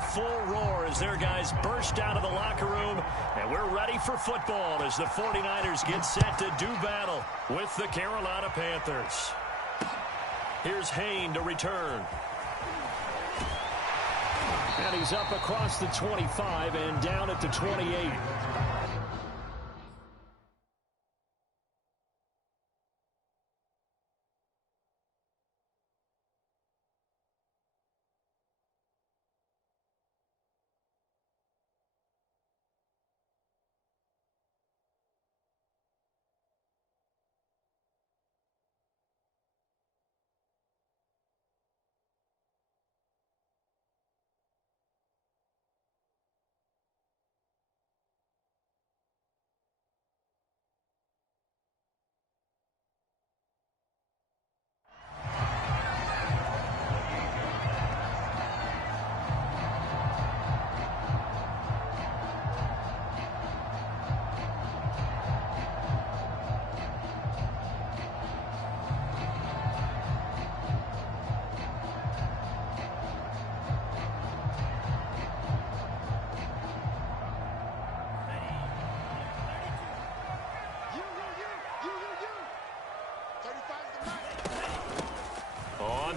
full roar as their guys burst out of the locker room. And we're ready for football as the 49ers get set to do battle with the Carolina Panthers. Here's Hayne to return. And he's up across the 25 and down at the 28.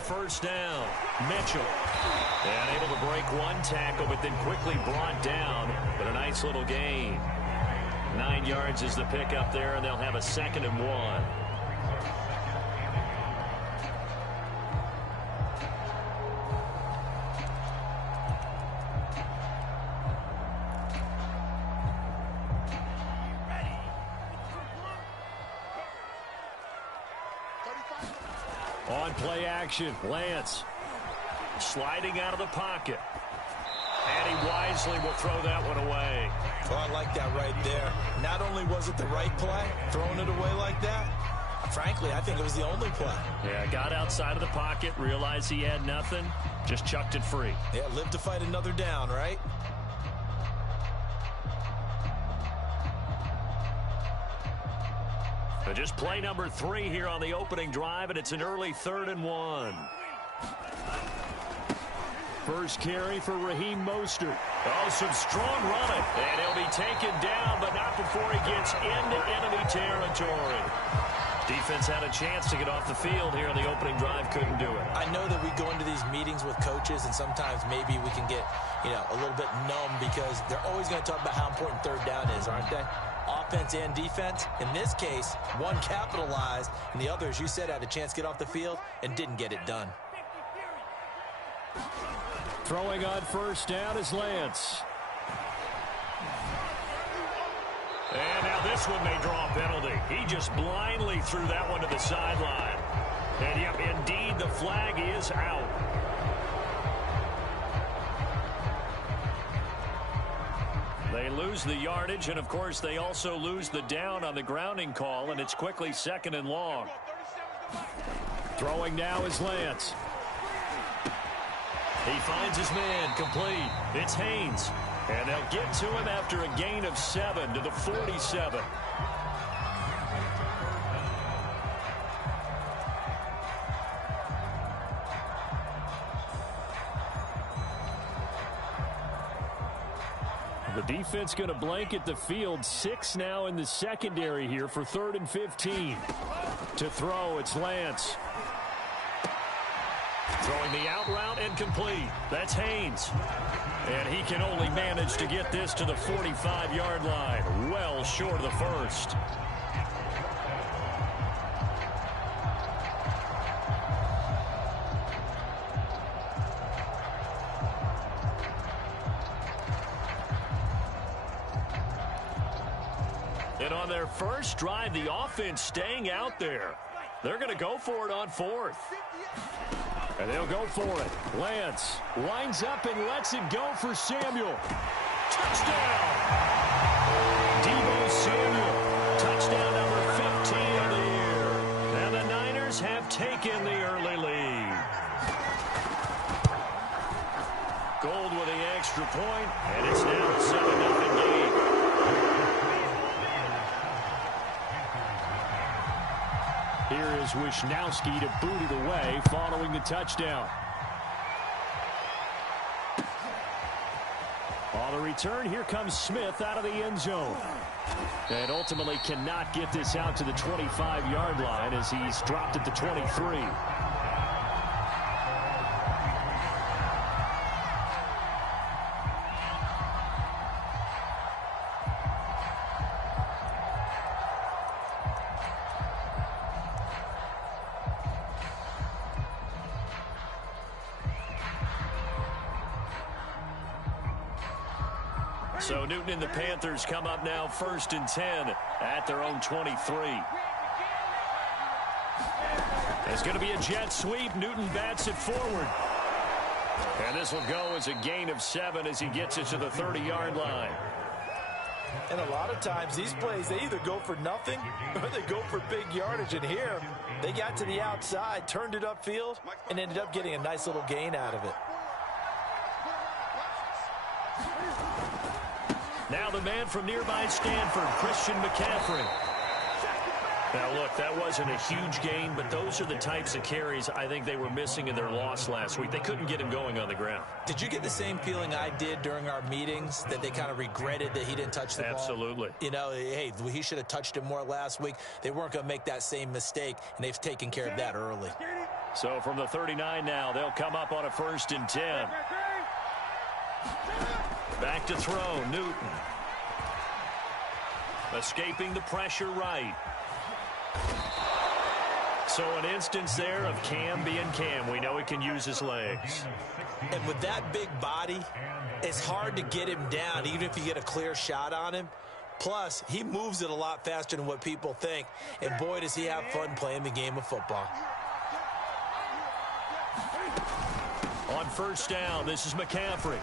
First down, Mitchell. And able to break one tackle, but then quickly brought down. But a nice little gain. 9 yards is the pickup there, and they'll have a 2nd and 1. On play action, Lance sliding out of the pocket. And he wisely will throw that one away. Oh, I like that right there. Not only was it the right play, throwing it away like that, frankly, I think it was the only play. Yeah, got outside of the pocket, realized he had nothing, just chucked it free. Yeah, live to fight another down, right? But just play number 3 here on the opening drive, and it's an early 3rd and 1. First carry for Raheem Mostert. Oh, some strong running. And he'll be taken down, but not before he gets into enemy territory. Defense had a chance to get off the field here in the opening drive, couldn't do it. I know that we go into these meetings with coaches, and sometimes maybe we can get, a little bit numb because they're always going to talk about how important 3rd down is, aren't they? Offense and defense. In this case, one capitalized, and the other, as you said, had a chance to get off the field and didn't get it done. Throwing on first down is Lance. And now this one may draw a penalty. He just blindly threw that one to the sideline. And yep, indeed, the flag is out. They lose the yardage, and of course they also lose the down on the grounding call, and it's quickly 2nd and long. Throwing now is Lance. He finds his man, complete. It's Haynes. And they'll get to him after a gain of 7 to the 47. The defense going to blanket the field. 6 now in the secondary here for 3rd and 15. To throw, it's Lance. Throwing the out route and complete. That's Haynes. And he can only manage to get this to the 45-yard line. Well short of the first. And on their first drive, the offense staying out there. They're going to go for it on 4th. And they'll go for it. Lance lines up and lets it go for Samuel. Touchdown! Deebo Samuel. Touchdown number 15 of the year. And the Niners have taken the early lead. Gold with the extra point, and it's now a 7-0 game. Here is Wisnowski to boot it away following the touchdown. On the return, here comes Smith out of the end zone. And ultimately cannot get this out to the 25-yard line as he's dropped at the 23. So Newton and the Panthers come up now 1st and 10 at their own 23. It's going to be a jet sweep. Newton bats it forward. And this will go as a gain of 7 as he gets it to the 30-yard line. And a lot of times these plays, they either go for nothing or they go for big yardage. And here, they got to the outside, turned it upfield, and ended up getting a nice little gain out of it. Now the man from nearby Stanford, Christian McCaffrey. Now, look, that wasn't a huge gain, but those are the types of carries I think they were missing in their loss last week. They couldn't get him going on the ground. Did you get the same feeling I did during our meetings, that they kind of regretted that he didn't touch the ball? Absolutely. You know, hey, he should have touched it more last week. They weren't going to make that same mistake, and they've taken care of that early. So from the 39 now, they'll come up on a 1st and 10. Back to throw, Newton. Escaping the pressure right. So an instance there of Cam being Cam. We know he can use his legs. And with that big body, it's hard to get him down, even if you get a clear shot on him. Plus, he moves it a lot faster than what people think. And boy, does he have fun playing the game of football. On 1st down, this is McCaffrey.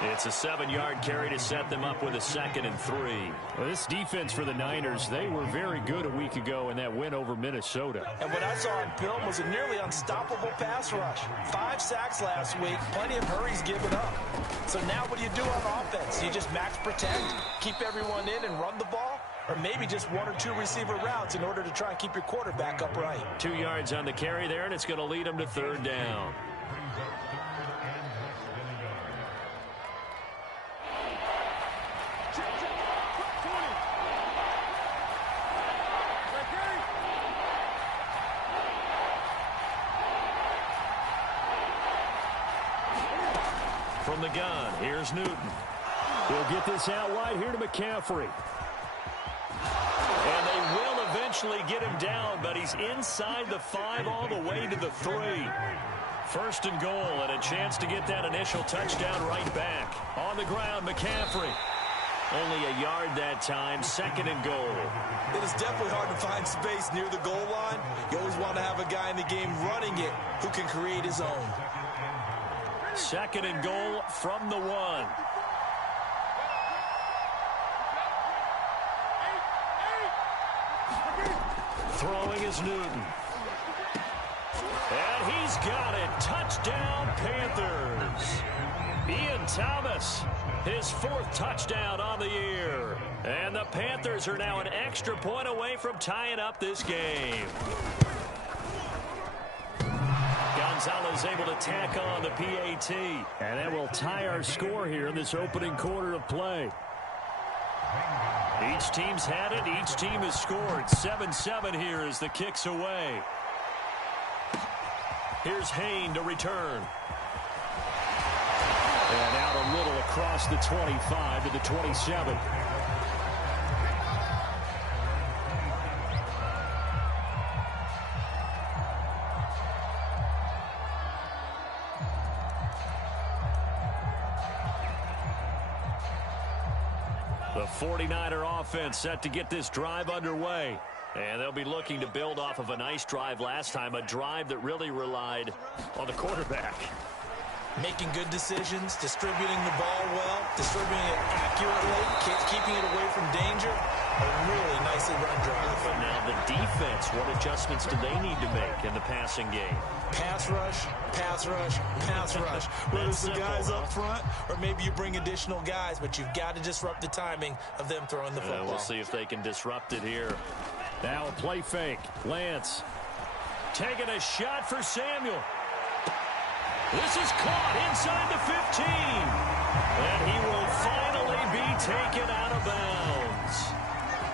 It's a 7-yard carry to set them up with a 2nd and 3. Well, this defense for the Niners, they were very good a week ago in that win over Minnesota. And what I saw on film was a nearly unstoppable pass rush. 5 sacks last week, plenty of hurries given up. So now what do you do on offense? You just max protect, keep everyone in and run the ball? Or maybe just 1 or 2 receiver routes in order to try and keep your quarterback upright. 2 yards on the carry there, and it's going to lead them to 3rd down. From the gun, here's Newton. He'll get this out wide here to McCaffrey. And they will eventually get him down, but he's inside the 5 all the way to the 3. 1st and goal, and a chance to get that initial touchdown right back. On the ground, McCaffrey. Only a yard that time, 2nd and goal. It is definitely hard to find space near the goal line. You always want to have a guy in the game running it who can create his own. 2nd and goal from the 1. Throwing is Newton. And he's got it. Touchdown, Panthers. Ian Thomas, his 4th touchdown on the year. And the Panthers are now an extra point away from tying up this game. Gonzalez able to tack on the PAT. And that will tie our score here in this opening quarter of play. Each team's had it. Each team has scored. 7-7 here as the kick's away. Here's Hayne to return. And out a little across the 25 to the 27. The 49er offense set to get this drive underway. And they'll be looking to build off of a nice drive last time, a drive that really relied on the quarterback. Making good decisions, distributing the ball well, distributing it accurately, keeping it away from danger. A really nicely run drive. But now the defense, what adjustments do they need to make in the passing game? Pass rush, pass rush, pass rush. Whether it's the guys up front or maybe you bring additional guys, but you've got to disrupt the timing of them throwing the football. We'll see if they can disrupt it here. Now a play fake. Lance taking a shot for Samuel. This is caught inside the 15. And he will finally be taken out of bounds.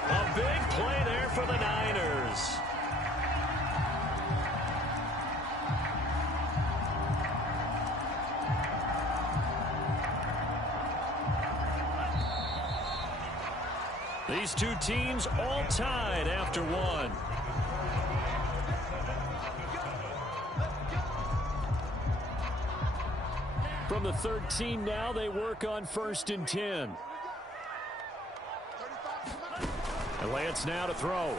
A big play there for the Niners. These two teams all tied after one. From the 13 now, they work on 1st and 10. And Lance now to throw.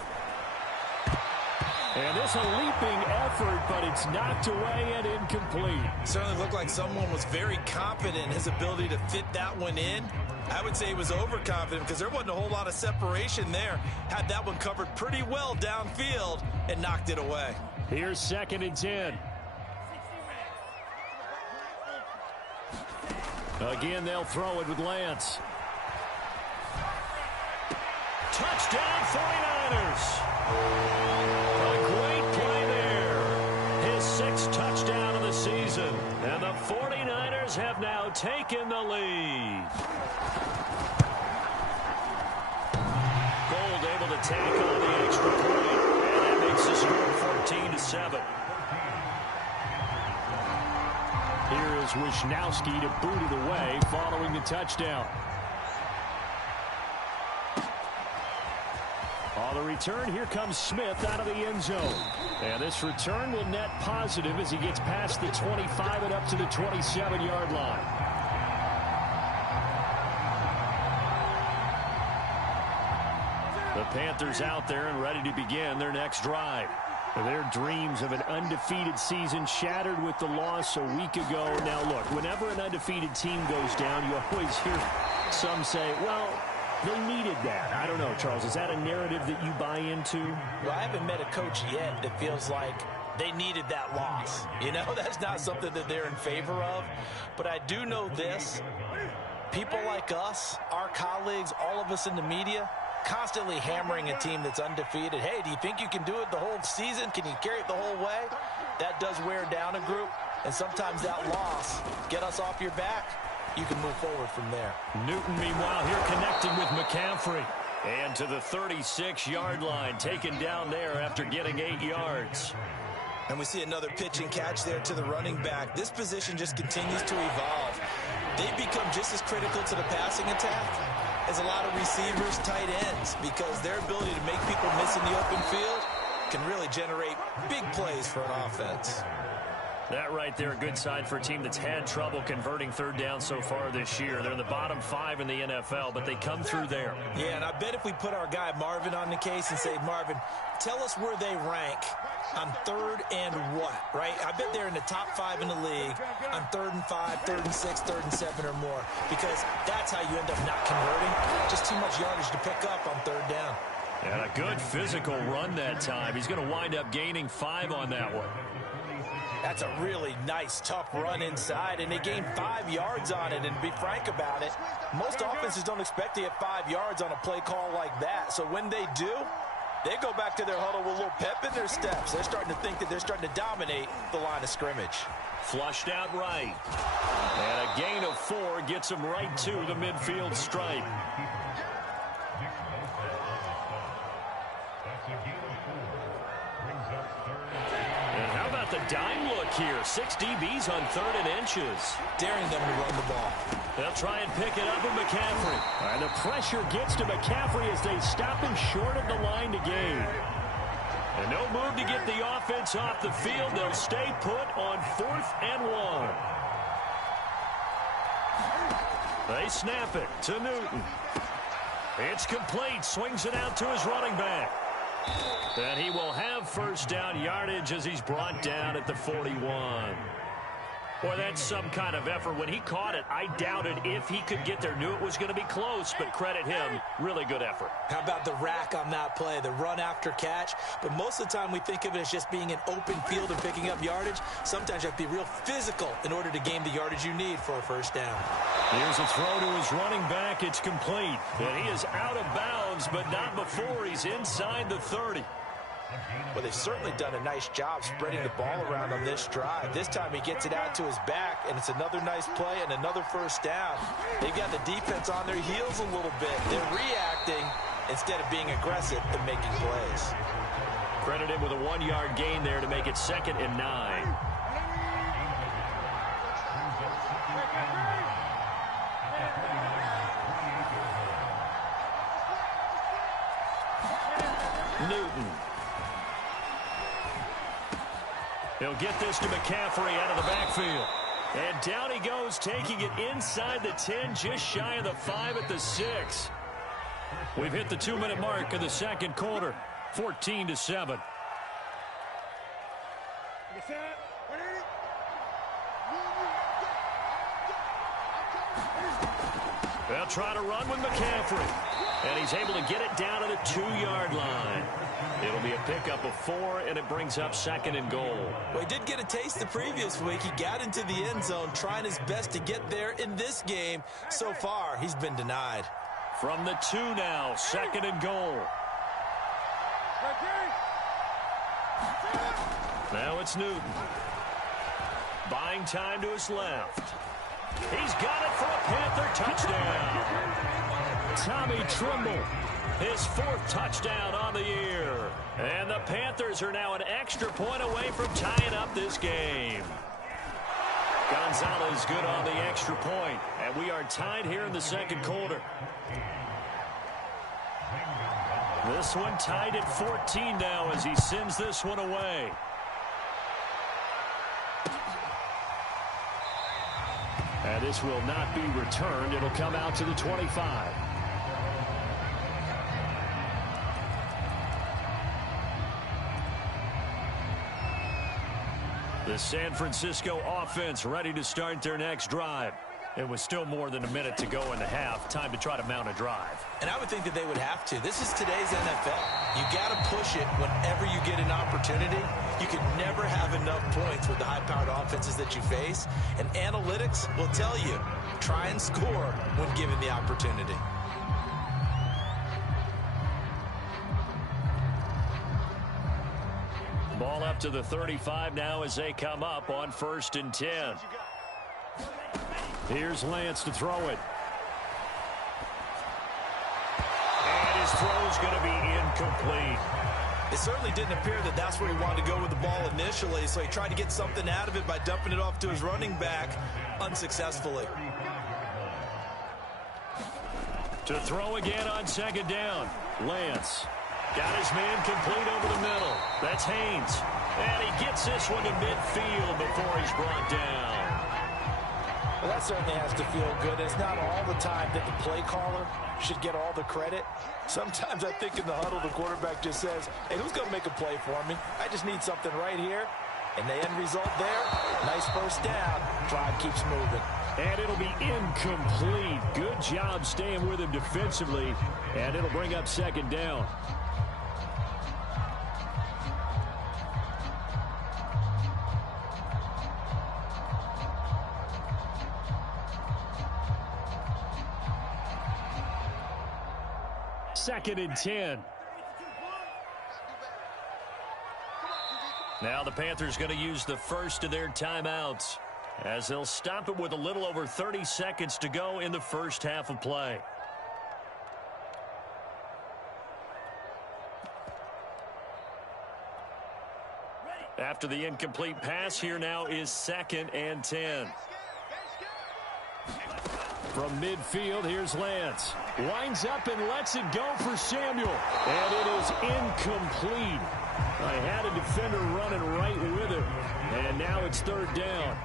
And this a leaping effort, but it's knocked away and incomplete. Certainly looked like someone was very confident in his ability to fit that one in. I would say he was overconfident because there wasn't a whole lot of separation there. Had that one covered pretty well downfield and knocked it away. Here's 2nd and 10. Again, they'll throw it with Lance. Touchdown, 49ers. A great play there. His 6th touchdown of the season. And the 49ers have now taken the lead. Gold able to tack on the extra point. And that makes the score 14-7. Here is Wisnowski to boot it away following the touchdown. On the return, here comes Smith out of the end zone. And this return will net positive as he gets past the 25 and up to the 27-yard line. The Panthers out there and ready to begin their next drive. Their dreams of an undefeated season shattered with the loss a week ago. Now, look, whenever an undefeated team goes down, you always hear some say, well, they needed that. I don't know, Charles. Is that a narrative that you buy into? Well, I haven't met a coach yet that feels like they needed that loss. You know, that's not something that they're in favor of. But I do know this. People like us, our colleagues, all of us in the media, constantly hammering a team that's undefeated. Hey, do you think you can do it the whole season? Can you carry it the whole way? That does wear down a group, and sometimes that loss get us off your back. You can move forward from there. Newton, meanwhile, here connecting with McCaffrey. And to the 36-yard line, taken down there after getting 8 yards. And we see another pitch and catch there to the running back. This position just continues to evolve. They've become just as critical to the passing attack as a lot of receivers, tight ends, because their ability to make people miss in the open field can really generate big plays for an offense. That right there, a good sign for a team that's had trouble converting 3rd down so far this year. They're in the bottom 5 in the NFL, but they come through there. Yeah, and I bet if we put our guy Marvin on the case and say, Marvin, tell us where they rank on 3rd and what, right? I bet they're in the top 5 in the league on 3rd and 5, 3rd and 6, 3rd and 7 or more, because that's how you end up not converting. Just too much yardage to pick up on 3rd down. And a good physical run that time. He's going to wind up gaining 5 on that one. That's a really nice, tough run inside, and they gained 5 yards on it. And to be frank about it, most offenses don't expect to get 5 yards on a play call like that. So when they do, they go back to their huddle with a little pep in their steps. They're starting to think that they're starting to dominate the line of scrimmage. Flushed out right. And a gain of 4 gets him right to the midfield stripe. The dime look here. 6 DBs on 3rd and inches. Daring them to run the ball. They'll try and pick it up with McCaffrey. And the pressure gets to McCaffrey as they stop him short of the line to gain. And no move to get the offense off the field. They'll stay put on 4th and 1. They snap it to Newton. It's complete. Swings it out to his running back. And he will have 1st down yardage as he's brought down at the 41. Boy, that's some kind of effort. When he caught it, I doubted if he could get there. Knew it was going to be close, but credit him. Really good effort. How about the rack on that play, the run after catch? But most of the time we think of it as just being an open field and picking up yardage. Sometimes you have to be real physical in order to gain the yardage you need for a 1st down. Here's a throw to his running back. It's complete. And he is out of bounds, but not before he's inside the 30. Well, they've certainly done a nice job spreading the ball around on this drive. This time he gets it out to his back, and it's another nice play and another first down. They've got the defense on their heels a little bit. They're reacting instead of being aggressive and making plays. Credit him with a 1-yard gain there to make it 2nd and 9. Newton. He'll get this to McCaffrey out of the backfield. And down he goes, taking it inside the 10, just shy of the 5 at the 6. We've hit the 2-minute mark of the second quarter, 14-7. They'll try to run with McCaffrey. And he's able to get it down to the 2-yard line. It'll be a pickup of 4, and it brings up 2nd and goal. Well, he did get a taste the previous week. He got into the end zone, trying his best to get there in this game. So far, he's been denied. From the 2 now, 2nd and goal. Now it's Newton. Buying time to his left. He's got it for a Panther touchdown. Tommy Trimble, his 4th touchdown on the year. And the Panthers are now an extra point away from tying up this game. Gonzalez good on the extra point, and we are tied here in the second quarter. This one tied at 14 now as he sends this one away. And this will not be returned. It'll come out to the 25. The San Francisco offense ready to start their next drive. It was still more than a minute to go in the half. Time to try to mount a drive. And I would think that they would have to. This is today's NFL. You got to push it whenever you get an opportunity. You can never have enough points with the high-powered offenses that you face. And analytics will tell you, try and score when given the opportunity. Ball up to the 35 now as they come up on 1st and 10. Here's Lance to throw it. And his throw's going to be incomplete. It certainly didn't appear that that's where he wanted to go with the ball initially, so he tried to get something out of it by dumping it off to his running back unsuccessfully. To throw again on 2nd down. Lance got his man complete over the middle. That's Haynes. And he gets this one to midfield before he's brought down. Well, that certainly has to feel good. It's not all the time that the play caller should get all the credit. Sometimes I think in the huddle, the quarterback just says, hey, who's going to make a play for me? I just need something right here. And the end result there, nice first down. Drive keeps moving. And it'll be incomplete. Good job staying with him defensively. And it'll bring up 2nd down. Second and 10. Now the Panthers going to use the first of their timeouts as they'll stop it with a little over 30 seconds to go in the first half of play. After the incomplete pass, here now is 2nd and 10. From midfield, here's Lance. Winds up and lets it go for Samuel. And it is incomplete. I had a defender running right with him. And now it's 3rd down.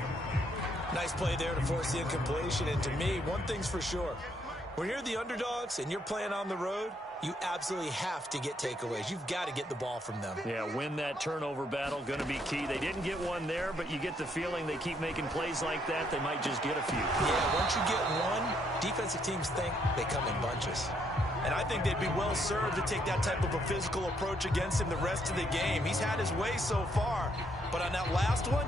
Nice play there to force the incompletion. And to me, one thing's for sure. When you're the underdogs and you're playing on the road, you absolutely have to get takeaways. You've got to get the ball from them. Yeah, win that turnover battle, going to be key. They didn't get one there, but you get the feeling they keep making plays like that, they might just get a few. Yeah, once you get one, defensive teams think they come in bunches. And I think they'd be well served to take that type of a physical approach against him the rest of the game. He's had his way so far, but on that last one,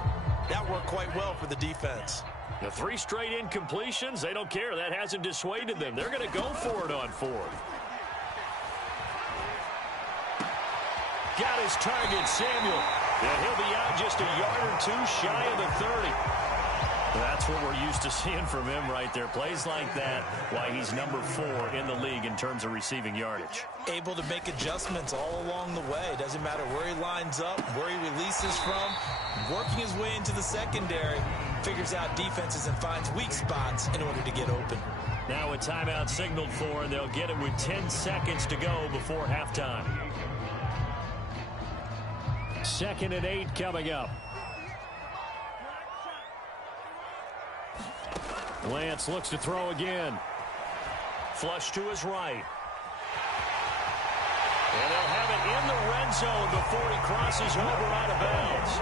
that worked quite well for the defense. The 3 straight incompletions, they don't care. That hasn't dissuaded them. They're going to go for it on 4th. got his target, Samuel. And he'll be out just a yard or two shy of the 30. That's what we're used to seeing from him right there. Plays like that, why he's number 4 in the league in terms of receiving yardage. Able to make adjustments all along the way. Doesn't matter where he lines up, where he releases from. Working his way into the secondary. Figures out defenses and finds weak spots in order to get open. Now a timeout signaled for, and they'll get it with 10 seconds to go before halftime. 2nd and 8 coming up. Lance looks to throw again. Flush to his right. And they'll have it in the red zone before he crosses over out of bounds.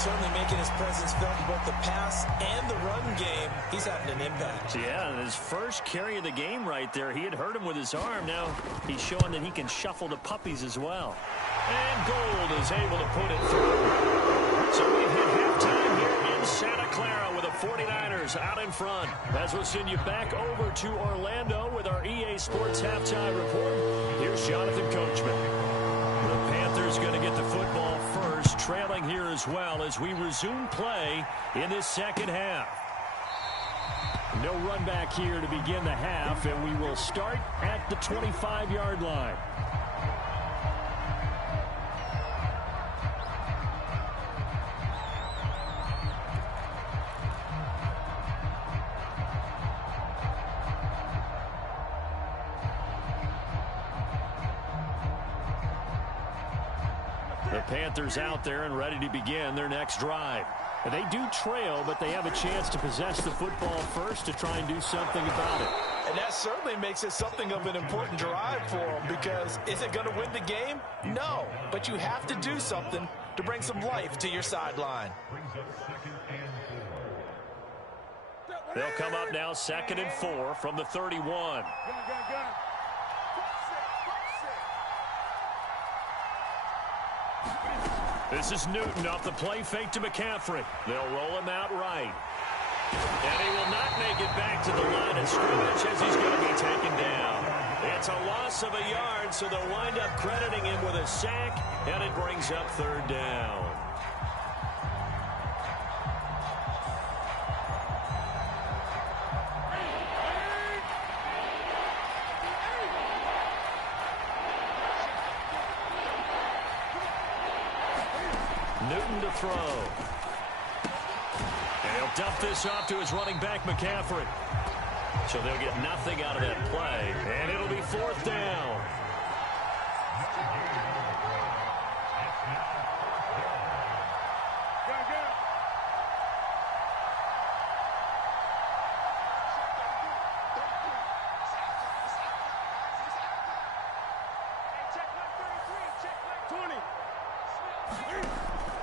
Certainly making his presence felt in both the pass and the run game. He's having an impact. Yeah, and his first carry of the game right there, he had hurt him with his arm. Now he's showing that he can shuffle the puppies as well. And Gold is able to put it through. So we've hit halftime here in Santa Clara with the 49ers out in front. As we'll send you back over to Orlando with our EA Sports Halftime Report. Here's Jonathan Coachman. The Panthers going to get the football first, trailing here as well as we resume play in this second half. No run back here to begin the half, and we will start at the 25-yard line. The Panthers out there and ready to begin their next drive. They do trail, but they have a chance to possess the football first to try and do something about it. And that certainly makes it something of an important drive for them, because is it going to win the game? No, but you have to do something to bring some life to your sideline. They'll come up now 2nd and 4 from the 31. This is Newton off the play fake to McCaffrey. They'll roll him out right. And he will not make it back to the line of scrimmage as he's going to be taken down. It's a loss of a yard, so they'll wind up crediting him with a sack, and it brings up 3rd down. Newton to throw. And he'll dump this off to his running back, McCaffrey. So they'll get nothing out of that play, and it'll be 4th down.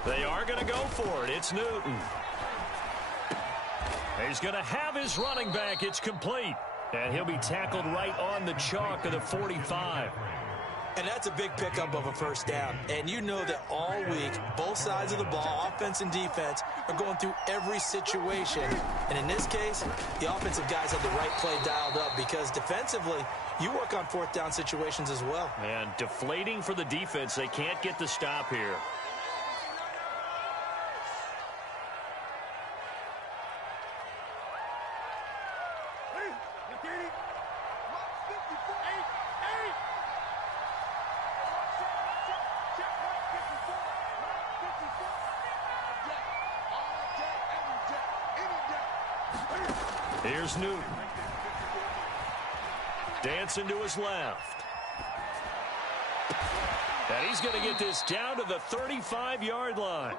They are going to go for it. It's Newton. He's going to have his running back. It's complete. And he'll be tackled right on the chalk of the 45. And that's a big pickup of a 1st down. And you know that all week, both sides of the ball, offense and defense, are going through every situation. And in this case, the offensive guys have the right play dialed up, because defensively, you work on 4th down situations as well. And deflating for the defense. They can't get the stop here. Here's Newton. Dancing to his left. And he's going to get this down to the 35-yard line.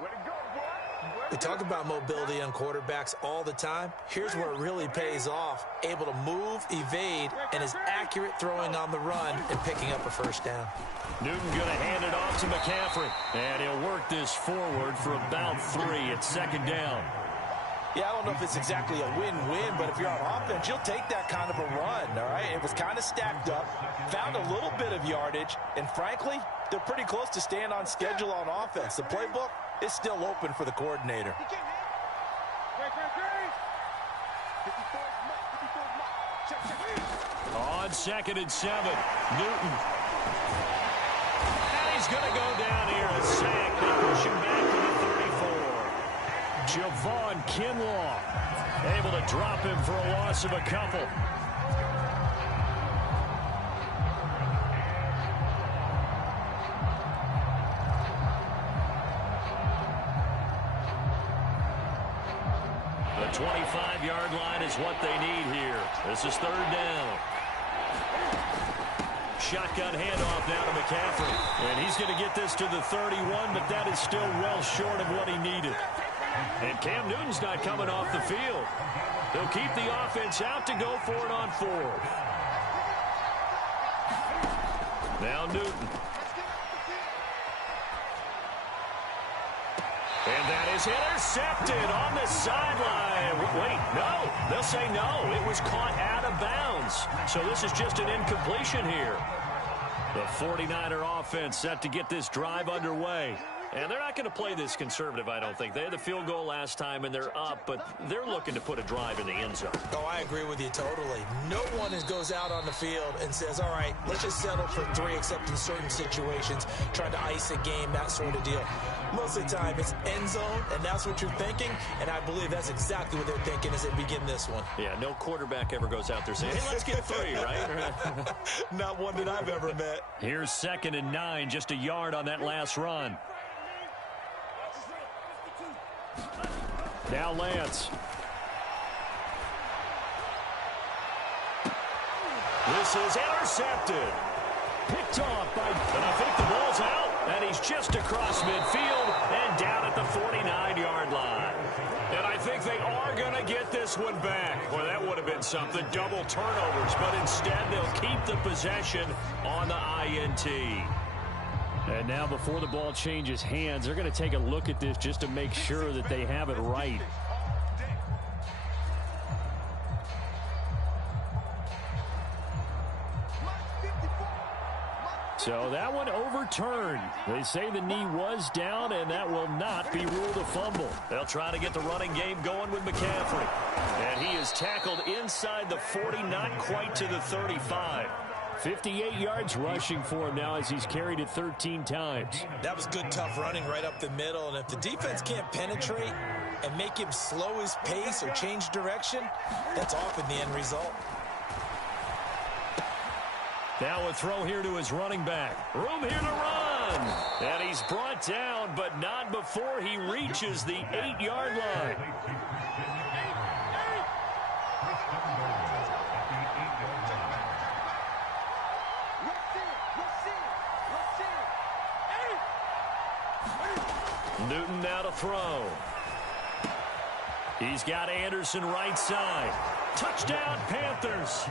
We talk about mobility on quarterbacks all the time. Here's where it really pays off. Able to move, evade, and is accurate throwing on the run and picking up a 1st down. Newton going to hand it off to McCaffrey. And he'll work this forward for about 3 at 2nd down. Yeah, I don't know if it's exactly a win-win, but if you're on offense, you'll take that kind of a run, all right? It was kind of stacked up, found a little bit of yardage, and frankly, they're pretty close to staying on schedule on offense. The playbook is still open for the coordinator. On 2nd and 7, Newton. And he's going to go down here. A sack. They push him back to the 34. Javon Kinlaw able to drop him for a loss of a couple. The 25-yard line is what they need here. This is third down. Shotgun handoff now to McCaffrey. And he's going to get this to the 31, but that is still well short of what he needed. And Cam Newton's not coming off the field. They'll keep the offense out to go for it on fourth. Now Newton. And that is intercepted on the sideline. Wait, no. They'll say no. It was caught out of bounds. So this is just an incompletion here. The 49er offense set to get this drive underway. And they're not going to play this conservative, I don't think. They had the field goal last time, and they're up, but they're looking to put a drive in the end zone. Oh, I agree with you totally. No one goes out on the field and says, all right, let's just settle for 3, except in certain situations, trying to ice a game, that sort of deal. Most of the time, it's end zone, and that's what you're thinking, and I believe that's exactly what they're thinking as they begin this one. Yeah, no quarterback ever goes out there saying, hey, let's get 3, right? Not one that I've ever met. Here's 2nd and 9, just a yard on that last run. Now Lance. This is intercepted. Picked off by... And I think the ball's out. And he's just across midfield and down at the 49-yard line. And I think they are going to get this one back. Well, that would have been something. Double turnovers. But instead, they'll keep the possession on the INT. And now before the ball changes hands, they're going to take a look at this just to make sure that they have it right. So that one overturned. They say the knee was down, and that will not be ruled a fumble. They'll try to get the running game going with McCaffrey. And he is tackled inside the 40, not quite to the 35. 58 yards rushing for him now as he's carried it 13 times. That was good, tough running right up the middle. And if the defense can't penetrate and make him slow his pace or change direction, that's often the end result. Now a throw here to his running back. Room here to run. And he's brought down, but not before he reaches the 8-yard line. Newton now to throw. He's got Anderson right side. Touchdown, Panthers.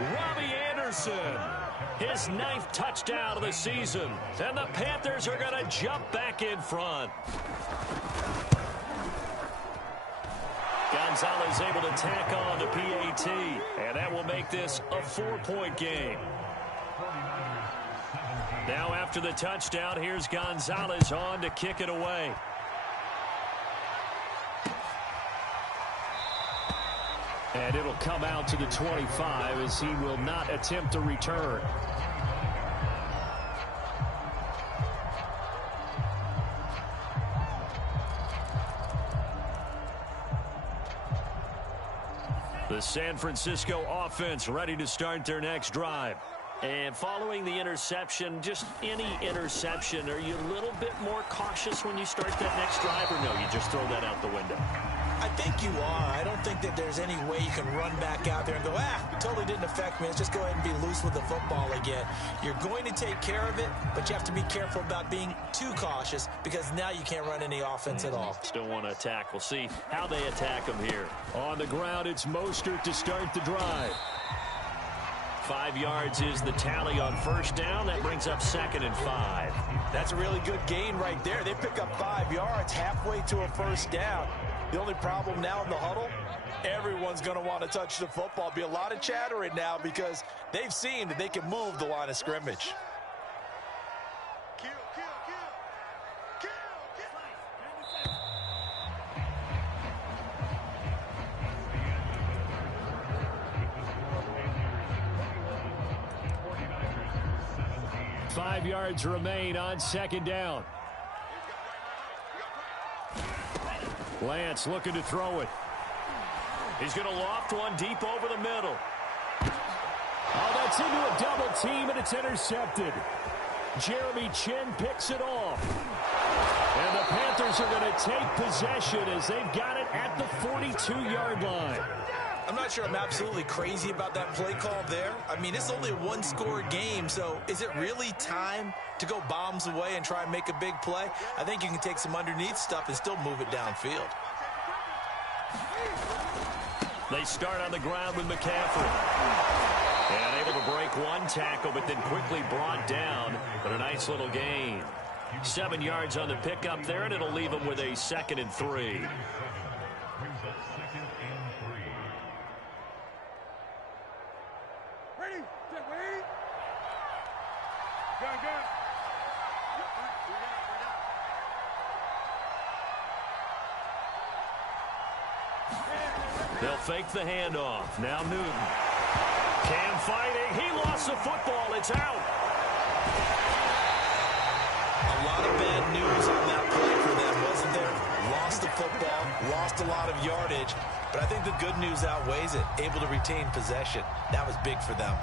Robbie Anderson, his 9th touchdown of the season. And the Panthers are going to jump back in front. Gonzalez able to tack on the PAT. And that will make this a 4-point game. Now after the touchdown, here's Gonzalez on to kick it away. And it'll come out to the 25 as he will not attempt a return. The San Francisco offense ready to start their next drive. And following the interception, just any interception, are you a little bit more cautious when you start that next drive, or no, you just throw that out the window? I think you are. I don't think that there's any way you can run back out there and go, totally didn't affect me. Let's just go ahead and be loose with the football again. You're going to take care of it, but you have to be careful about being too cautious because now you can't run any offense at all. Still want to attack. We'll see how they attack them here. On the ground, it's Mostert to start the drive. 5 yards is the tally on first down. That brings up 2nd and 5. That's a really good gain right there. They pick up 5 yards halfway to a first down. The only problem now in the huddle, everyone's going to want to touch the football. Be a lot of chattering now because they've seen that they can move the line of scrimmage. 5 yards remain on second down. Lance looking to throw it. He's going to loft one deep over the middle. Oh, that's into a double team, and it's intercepted. Jeremy Chin picks it off. And the Panthers are going to take possession as they've got it at the 42-yard line. I'm not sure I'm absolutely crazy about that play call there. I mean, it's only a one-score game, so is it really time to go bombs away and try and make a big play? I think you can take some underneath stuff and still move it downfield. They start on the ground with McCaffrey. And able to break one tackle, but then quickly brought down. But a nice little gain. 7 yards on the pickup there, and it'll leave them with a 2nd and 3. They'll fake the handoff. Now Newton. Cam fighting. He lost the football. It's out. A lot of bad news on that play for them, wasn't there? Lost the football, lost a lot of yardage, but I think the good news outweighs it. Able to retain possession. That was big for them.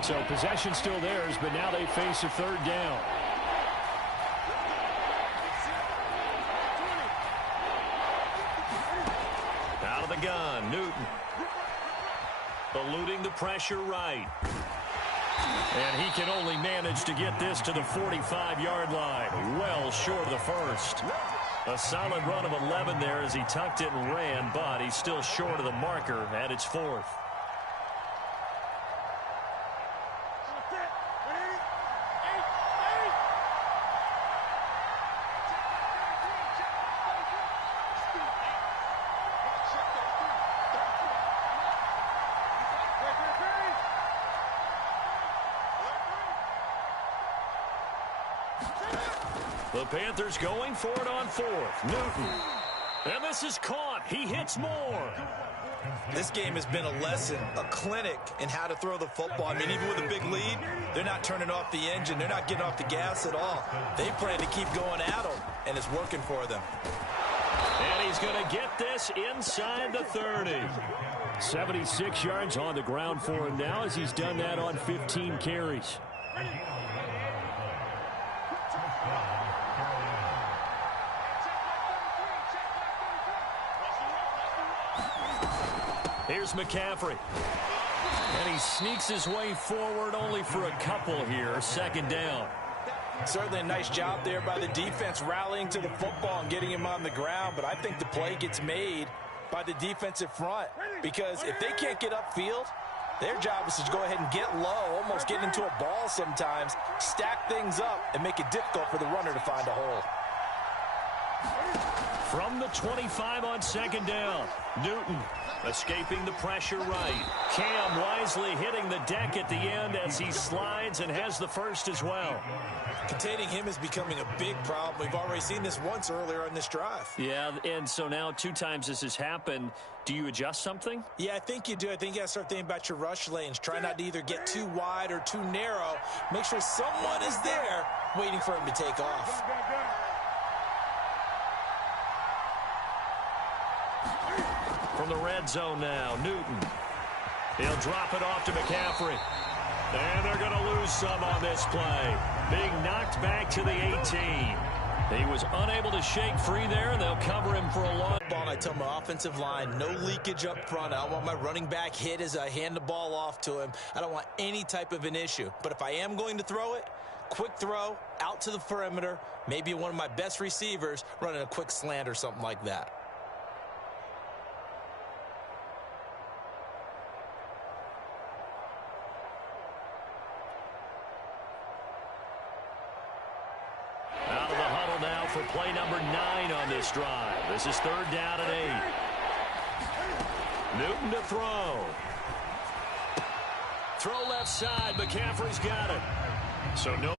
So possession still theirs, but now they face a 3rd down. Out of the gun, Newton. Eluding the pressure right. And he can only manage to get this to the 45-yard line. Well short of the first. A solid run of 11 there as he tucked it and ran, but he's still short of the marker, and it's 4th. The Panthers going for it on 4th. Newton. And this is caught. He hits more. This game has been a lesson, a clinic in how to throw the football. I mean, even with a big lead, they're not turning off the engine. They're not getting off the gas at all. They plan to keep going at them, and it's working for them. And he's going to get this inside the 30. 76 yards on the ground for him now as he's done that on 15 carries. Here's McCaffrey. And he sneaks his way forward only for a couple here. 2nd down. Certainly a nice job there by the defense rallying to the football and getting him on the ground. But I think the play gets made by the defensive front. Because if they can't get upfield, their job is to go ahead and get low, almost get into a ball sometimes, stack things up, and make it difficult for the runner to find a hole. From the 25 on 2nd down, Newton escaping the pressure right. Cam wisely hitting the deck at the end as he slides and has the first as well. Containing him is becoming a big problem. We've already seen this once earlier on this drive. Yeah, and so now 2 times this has happened. Do you adjust something? Yeah, I think you do. I think you got to start thinking about your rush lanes. Try not to either get too wide or too narrow. Make sure someone is there waiting for him to take off. From the red zone now, Newton. He'll drop it off to McCaffrey. And they're going to lose some on this play. Being knocked back to the 18. He was unable to shake free there, and they'll cover him for a long ball. I tell my offensive line, no leakage up front. I don't want my running back hit as I hand the ball off to him. I don't want any type of an issue. But if I am going to throw it, quick throw, out to the perimeter, maybe one of my best receivers running a quick slant or something like that. for play number 9 on this drive. This is 3rd down and 8. Newton to throw. Throw left side. McCaffrey's got it. So no